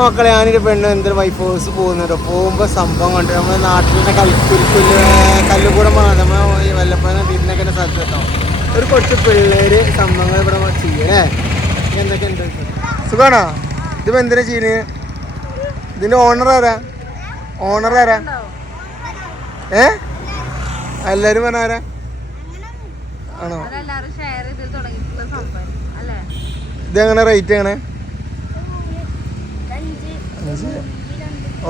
മക്കളെ ഞാനൊരു പെണ്ണ് എന്തൊരു വൈഫേഴ്സ് പോകുന്നുണ്ടോ പോകുമ്പോൾ സംഭവം കണ്ടു നമ്മുടെ നാട്ടിൽ തന്നെ കല്ലുപുറം നമ്മൾ വല്ലപ്പോഴും തിരിഞ്ഞൊക്കെ സ്ഥലത്ത് കേട്ടോ ഒരു കുറച്ച് പിള്ളേര് സംഭവങ്ങൾ ഇവിടെ ചെയ്യല്ലേ എന്തൊക്കെ ഉണ്ട് സുഖാണോ ഇതിപ്പോൾ എന്തിനാ ചെയ്യുന്നത് ഇതിൻ്റെ ഓണർ ആരാ എല്ലാവരും പറഞ്ഞ ആരാ ആണോ ഇതെങ്ങനെ റേറ്റ് എങ്ങനെ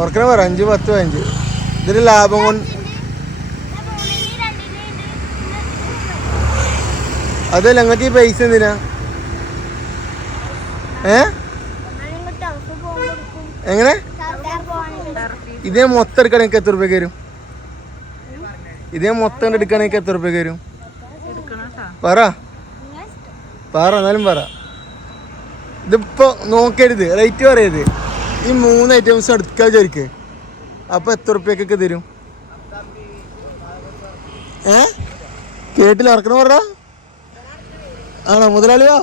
ഓർക്കണ പറ 5, 10, 15 ഇതിന് ലാഭം കൊണ്ട് അതല്ല നിങ്ങൾക്ക് ഈ പൈസ എന്തിനാ എങ്ങനെ ഇതേ മൊത്തം എടുക്കണമെങ്കിൽ എത്ര രൂപയ്ക്ക് വരും എടുക്കണമെങ്കിൽ എത്ര രൂപയ്ക്ക് വരും പറ എന്നാലും പറ ഇതിപ്പോ നോക്കരുത് റേറ്റ് പറയരുത് ഈ 3 ഐറ്റംസ് എടുക്കാൻ വിചാരിക്കേ അപ്പൊ എത്ര റുപ്യക്കൊക്കെ തരും കേട്ടില്ല ഇറക്കണം പറ ആണോ മുതലാളിയോ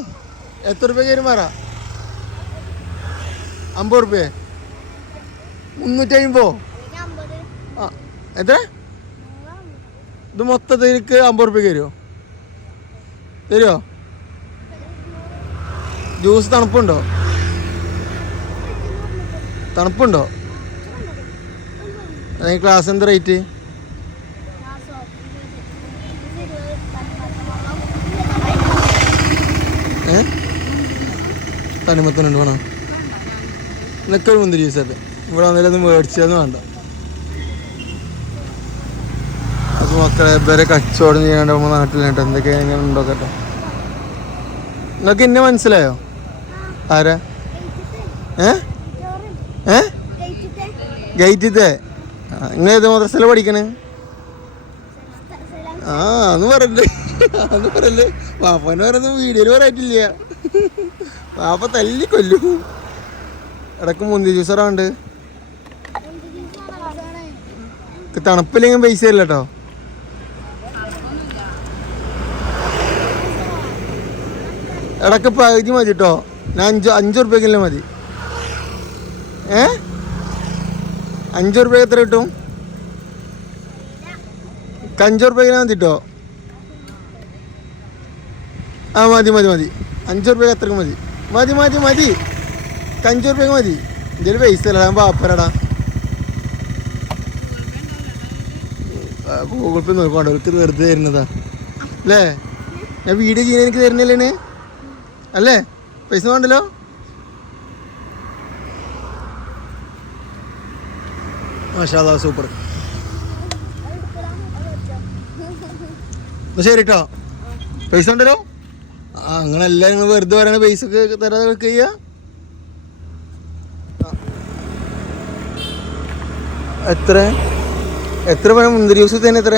എത്ര റുപ്യക്ക് തരും പറ 50 റുപ്യ 350 ആ എത്ര ഇത് മൊത്തത്തിലേക്ക് 50 റുപ്യക്ക് തരുമോ ജ്യൂസ് തണുപ്പുണ്ടോ ക്ലാസ് എന്താ റേറ്റ് തനിമത്തനുണ്ട് വേണോ എന്നൊക്കെ മുന്തിരി ജ്യൂസല്ലേ ഇവിടെ വന്നാലൊന്നും മേടിച്ചതൊന്നും വേണ്ട അപ്പോൾ മക്കളെ ഇവരെ കച്ചവടം ചെയ്യാണ്ട് നമ്മൾ നാട്ടിലുണ്ട് എന്തൊക്കെയാണ് ഇങ്ങനെ ഉണ്ടോ കേട്ടോ നിങ്ങൾക്ക് എന്നെ മനസ്സിലായോ ആരാ ഗേറ്റിത്തെ നിങ്ങൾ ഏത് മദ്രസയില പഠിക്കണേ അന്ന് പറയല്ലേ പാപ്പന് പറയുന്നത് വീഡിയോയിൽ പറയാറ്റില്ല പാപ്പ തല്ലി കൊല്ലു ഇടക്ക് മുന്തി ജ്യൂസറാണ്ട് തണുപ്പില്ലെങ്കിൽ പൈസ ഇല്ല കേട്ടോ ഇടക്ക് പകുതി മതി കേട്ടോ ഞാൻ 5 റുപ്യക്കല്ലേ മതി 5 റുപ്യ എത്ര കിട്ടും 5 റുപ്യക്ക് മതി കേട്ടോ ആ മതി 5 റുപ്യക്ക് എത്രക്ക് മതി 5 റുപ്യക്ക് മതി ഇതിൽ പൈസ അല്ല ഞാൻ പാപ്പരടാ ഗൂഗിൾ പേ നോക്കണ്ട അവർക്ക് വെറുതെ തരുന്നതാ അല്ലേ ഞാൻ വീഡിയോ ചെയ്യാൻ എനിക്ക് തരുന്നില്ലേ അല്ലേ പൈസ വേണ്ടല്ലോ മാഷാ അല്ലാഹ് സൂപ്പർ ശരി കേട്ടോ പൈസ ഉണ്ടല്ലോ അങ്ങനെ എല്ലാം നിങ്ങൾ വെറുതെ പറയണ പൈസ ഒക്കെ തരാതെ ചെയ്യുക എത്ര പഴം മുന്തിരി ജ്യൂസ് തന്നെ എത്ര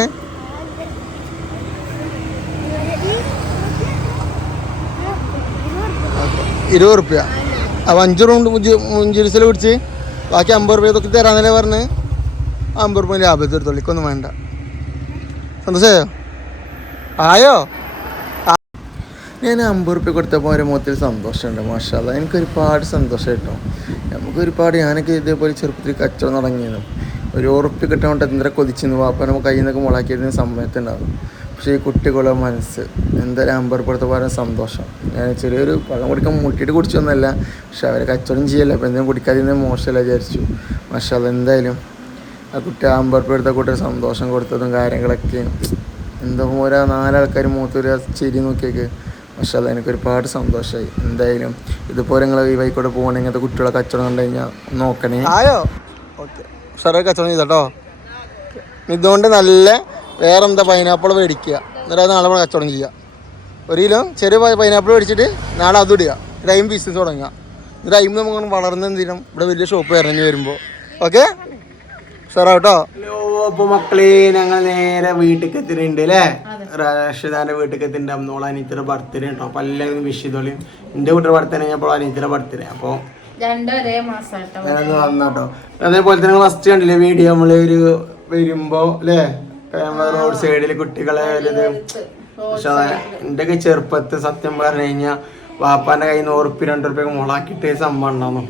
20 റുപ്യ അപ്പോൾ 5 റൗണ്ട് മുഞ്ചിരിസിൽ പിടിച്ച് ബാക്കി 50 റുപ്യ ഇതൊക്കെ തരാന്നല്ലേ പറഞ്ഞ് 50 റുപ്യ ലാഭത്തിൽ എടുത്തോളിക്കൊന്നും വേണ്ട സന്തോഷമായോ ആയോ ഞാൻ 50 റുപ്യ കൊടുത്തപ്പോൾ ഒരു മുഖത്തിൽ സന്തോഷമുണ്ട് മാഷാ അല്ലാഹ് എനിക്കൊരുപാട് സന്തോഷം കേട്ടോ നമുക്കൊരുപാട് ഞാനൊക്കെ ഇതേപോലെ ചെറുപ്പത്തിൽ കച്ചവടം തുടങ്ങിയിരുന്നു ഒരു ഉറുപ്പ്യ കിട്ടാൻ വേണ്ടി എന്തര കൊതിച്ചിരുന്നു വാപ്പ നമുക്ക് കയ്യിൽ നിന്നൊക്കെ മുളക്കിയിരുന്ന സമയത്തുണ്ടാകും പക്ഷേ ഈ കുട്ടികളുടെ മനസ്സ് എന്തായാലും 50 റുപ്യ കൊടുത്ത പോലെ സന്തോഷം ഞാൻ ചെറിയൊരു വെള്ളം കുടിക്കാൻ മുട്ടിയിട്ട് കുടിച്ചൊന്നുമല്ല പക്ഷെ അവർ കച്ചവടം ചെയ്യല്ല അപ്പോൾ എന്തെങ്കിലും കുടിക്കാതിരുന്ന മോശമല്ല വിചാരിച്ചു മാഷാ അല്ലാഹ് എന്തായാലും ആ കുട്ടി 50 റുപ്യ എടുത്ത കുട്ടി സന്തോഷം കൊടുത്തതും കാര്യങ്ങളൊക്കെ എന്താ ഓരോ 4 ആൾക്കാർ മൂത്തൊരു ചിരി നോക്കിയേക്ക് മാഷാ അല്ലാഹ് എനിക്കൊരുപാട് സന്തോഷമായി എന്തായാലും ഇതുപോലെ നിങ്ങൾ ഈ വൈക്കോടെ പോകണമെങ്കിൽ ഇങ്ങനത്തെ കുട്ടികളെ കച്ചവടം കണ്ടു കഴിഞ്ഞാൽ നോക്കണേ ആയോ ഓക്കെ സാറേ കച്ചവടം ചെയ്തോ ഇതുകൊണ്ട് നല്ല വേറെന്താ പൈനാപ്പിൾ മേടിക്കുക എന്നിട്ട് അത് നാളെ കച്ചവടം ചെയ്യുക 1 കിലോ ചെറിയ പൈനാപ്പിൾ മേടിച്ചിട്ട് നാളെ അതും ഇടുക ടൈം ബിസിനസ് തുടങ്ങുക എന്നിട്ട് ടൈം നമുക്ക് വളർന്നെന്തിനും ഇവിടെ വലിയ ഷോപ്പ് ഇറങ്ങി വരുമ്പോൾ ഓക്കെ സാറാ കേട്ടോ അപ്പോൾ മക്കളെ ഞങ്ങൾ നേരെ വീട്ടിലേക്ക് എത്തിയിട്ടുണ്ട് അല്ലേ റഷിദാൻ്റെ വീട്ടിലേക്ക് എത്തിയിട്ടുണ്ട് അന്നോളം അനിയത്തിയുടെ ബർത്ത്ഡേ കേട്ടോ അപ്പോൾ എല്ലാവരും വിഷ് ചെയ്തോളിയും എൻ്റെ വീട്ടിലെ ബർത്ത്ഡേ കഴിഞ്ഞപ്പോൾ അനിയത്തിയുടെ ബർത്ത്ഡേ അപ്പോൾ ഞാനൊന്ന് വന്നാട്ടോ അതേപോലെ തന്നെ ഫസ്റ്റ് കണ്ടില്ലേ വീഡിയോ നമ്മൾ ഒരു വരുമ്പോൾ അല്ലേ റോഡ് സൈഡിൽ കുട്ടികളെ ഇത് പക്ഷെ എൻ്റെയൊക്കെ ചെറുപ്പത്ത് സത്യം പറഞ്ഞു കഴിഞ്ഞാൽ വാപ്പാൻ്റെ കയ്യിൽ നിന്ന് 1 റുപ്യ 2 റുപ്യ മുളാക്കിയിട്ട് സംഭവം ഉണ്ടായിരുന്നു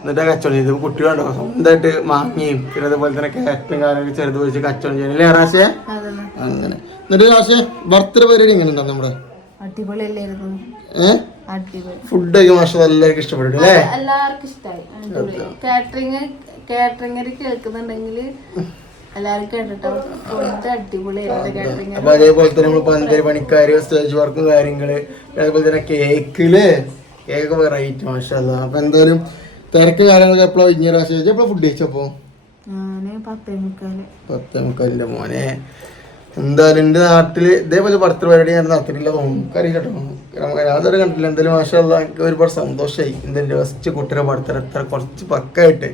എന്നിട്ട് കച്ചവടം ചെയ്ത് കുട്ടികളുണ്ടോ സ്വന്തമായിട്ട് മാങ്ങിയും പിന്നെ അതുപോലെ തന്നെ കേക്കും കാര്യമൊക്കെ ചെറുത് വെച്ച് കച്ചവടം ചെയ്യുന്നില്ലേ റാശിയെ? അങ്ങനെ എന്നിട്ട് റാശിയെ ബർത്ത്ഡേ പരിപാടി എങ്ങനെ ഉണ്ടാവും നമ്മുടെ? ഫുഡൊക്കെ മാഷാ എല്ലാവർക്കും ഇഷ്ടപ്പെട്ടു അല്ലേ? എല്ലാവർക്കും ഇഷ്ടമായി. കാറ്ററിംഗ് കേൾക്കുന്നുണ്ടെങ്കിൽ അപ്പൊ അതേപോലെ തന്നെ നമ്മൾ പന്തൽ പണിക്കാര് സ്റ്റേജ് വർക്കും കാര്യങ്ങള് അതേപോലെ തന്നെ കേക്ക് വെറൈറ്റി മാഷാ. അപ്പൊ എന്തായാലും തിരക്ക് കാര്യങ്ങളൊക്കെ എപ്പോഴാ ഇഞ്ഞ പ്രാവശ്യം എപ്പോഴാ ഫുഡ് കഴിച്ചപ്പോ? 10:45 മോനെ. എന്തായാലും എന്റെ നാട്ടില് ഇതേപോലെ ബർത്ത്ഡേ പരിപാടി ഞാൻ നടത്തിയിട്ടില്ല തോന്നുന്നു, അതൊരു കണ്ടില്ല. എന്തായാലും മാഷാ എനിക്ക് ഒരുപാട് സന്തോഷമായി. എന്തായാലും ഫസ്റ്റ് കുട്ടിയുടെ ബർത്ത്ഡേ എത്ര കുറച്ച് പക്കായിട്ട്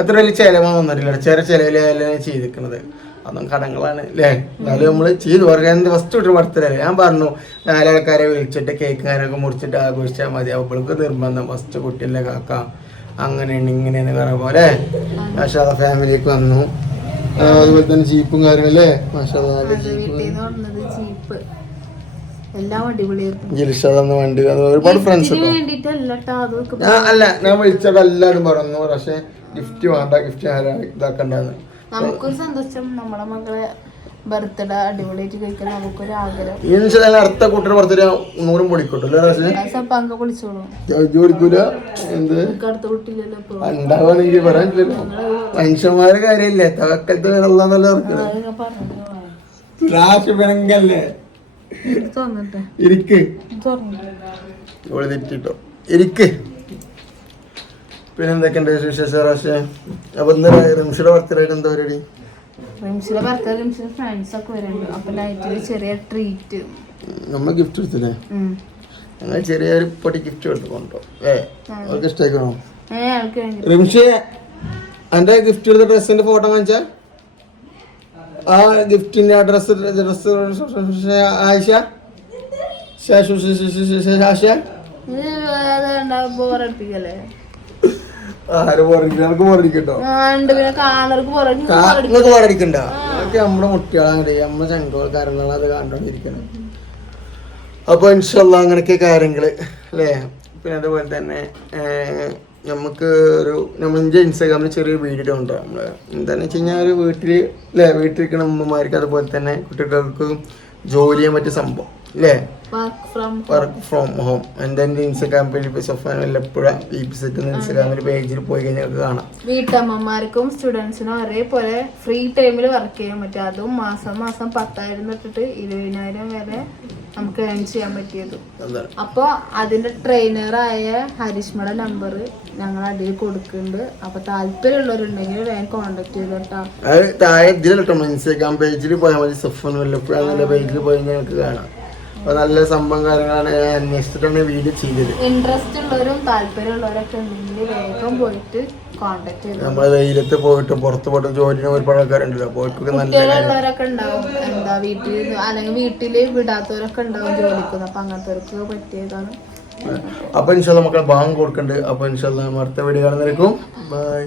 അത്ര വലിയ ചിലവാന്ന് വന്നിട്ടില്ല, ചെറിയ ചിലവിലാണ് ചെയ്തിരിക്കുന്നത്. അതും കടങ്ങളാണ് അല്ലേ? എന്നാലും നമ്മൾ ചെയ്തു പറയാൻ ഫസ്റ്റ് കുട്ടിയുടെ ബർത്ത്ഡേ ഞാൻ പറഞ്ഞു 4 ആൾക്കാരെ വിളിച്ചിട്ട് കേക്ക് കാര്യമൊക്കെ മുറിച്ചിട്ട് ആഘോഷിച്ചാൽ മതി. അവൾക്ക് നിർബന്ധം ഫസ്റ്റ് കുട്ടിയല്ലേ കാക്ക അങ്ങനെയാണ് ഇങ്ങനെയാണ് പറയുക പോലെ മാഷാ ഫാമിലിക്ക് വന്നു. അതുപോലെ തന്നെ ജീപ്പും കാര്യങ്ങളല്ലേ മാഷാ. വണ്ടി ഒരുപാട് ഫ്രണ്ട്സ് അല്ല ഞാൻ വിളിച്ചത് എല്ലാവരും പറഞ്ഞു പക്ഷെ ഗിഫ്റ്റ് വേണ്ട, ഗിഫ്റ്റ് ആരാ ഇതാക്കണ്ടെന്ന്. നമുക്കൊരു സന്തോഷം നമ്മുടെ മകളെ ബർത്ത്ഡേ അടിപൊളിയായിട്ട് കഴിക്കാൻ നമുക്കൊരു ആഗ്രഹം. അടുത്ത കുട്ടിയുടെ ബർത്ത്ഡേ 100 പൊടിക്കോട്ടൂല ഉണ്ടാവാണെങ്കിൽ പറയാൻ മനുഷ്യന്മാരുടെ കാര്യമില്ലേ തവക്കലത്ത് വേണമല്ലേ ഇരിക്ക് തെറ്റിട്ടോ ഇരിക്ക്. പിന്നെ എന്തൊക്കെയുണ്ട് വിശേഷം റാശേ? അപ്പൊ എന്താ റിംഷിയുടെ ബർത്ത്ഡേ ആയിട്ട് എന്താ പരിപാടി? നമ്മൾ ഗിഫ്റ്റ് എടുത്തില്ലേ? ഞങ്ങൾ ചെറിയൊരു പൊടി ഗിഫ്റ്റ് എടുത്തുകൊണ്ടോ അവർക്ക് ഇഷ്ടമായിക്കണോ? റിംഷി എന്റെ ഗിഫ്റ്റ് എടുത്ത ഡ്രസ്സിന്റെ ഫോട്ടോ കാണിച്ചാ ആ ഗിഫ്റ്റിന്റെ ആ ഡ്രസ് ആയിഷ ബോറടിക്കണ്ട നമ്മുടെ കുട്ടികളെ നമ്മുടെ ചങ്കോൾ കാര്യങ്ങളാണ് അത് കണ്ടോണ്ടിരിക്കണം. അപ്പൊ ഇൻഷാല്ലാ അങ്ങനെയൊക്കെ കാര്യങ്ങള് അല്ലേ? പിന്നെ അതുപോലെ തന്നെ നമുക്ക് നമ്മൾ ഇൻസ്റ്റാഗ്രാമിൽ ചെറിയൊരു വീഡിയോ ഉണ്ട്. നമ്മള് എന്താന്ന് വെച്ച് കഴിഞ്ഞാൽ ഒരു വീട്ടിലിരിക്കുന്ന ഉമ്മമാർക്ക് അതുപോലെ തന്നെ കുട്ടികൾക്ക് ജോലി ചെയ്യാൻ പറ്റിയ സംഭവം അല്ലേ? Work from home. എൻ്റെ ഇൻസ്റ്റാഗ്രാം പേജ് ഇൻസ്റ്റാഗ്രാമിൽ പേജിൽ പോയി കഴിഞ്ഞാൽ കാണാം. വീട്ടമ്മമാർക്കും സ്റ്റുഡൻസിനും ഒരേപോലെ ഫ്രീ ടൈമിൽ വർക്ക് ചെയ്യാൻ പറ്റും. അതും മാസം 10,000 തൊട്ടിട്ട് 20,000 വരെ നമുക്ക് ഏൺ ചെയ്യാൻ പറ്റിയത്. അപ്പൊ അതിന്റെ ട്രെയിനറായ ഹരിഷ്മയുടെ നമ്പർ ഞങ്ങൾ അതിൽ കൊടുക്കുന്നുണ്ട്. അപ്പൊ താല്പര്യമുള്ളവരുണ്ടെങ്കിൽ വേഗം കോണ്ടാക്ട് ചെയ്തോട്ടാ. ഇൻസ്റ്റാഗ്രാം പേജിൽ പോയാൽ മതി. പേജിൽ പോയി ഞങ്ങൾക്ക് കാണാം. അപ്പൊ നല്ല സംഭവം കാര്യങ്ങളാണ് ഞാൻ അന്വേഷിച്ചിട്ടാണ് വീഡിയോ ചെയ്തത്. ഇൻട്രസ്റ്റ് ഉള്ളവരും താല്പര്യമുള്ളവരൊക്കെ ഉണ്ടെങ്കിൽ വേഗം പോയിട്ട് കോണ്ടാക്ട് ചെയ്തു. നമ്മളെ വെയിലത്ത് പോയിട്ട് പുറത്ത് പോയിട്ട് ജോലിന് ഒരുപാട് ആൾക്കാരുണ്ടല്ലോ. കുട്ടികളുള്ളവരൊക്കെ ഉണ്ടാവും, എന്താ വീട്ടിൽ അല്ലെങ്കിൽ വീട്ടില് വിടാത്തവരൊക്കെ ഉണ്ടാവും ജോലിക്കുന്നു. അപ്പൊ അങ്ങനത്തെവർക്ക് പറ്റിയതാണ്. അപ്പൊ ഇൻഷാല്ലാ മക്കളെ ബാങ്ക് കൊടുക്കണ്ട്. അപ്പൊ ഇൻഷാല്ലാ അടുത്ത വീഡിയോ കാണുന്നതായിരിക്കും. ബൈ.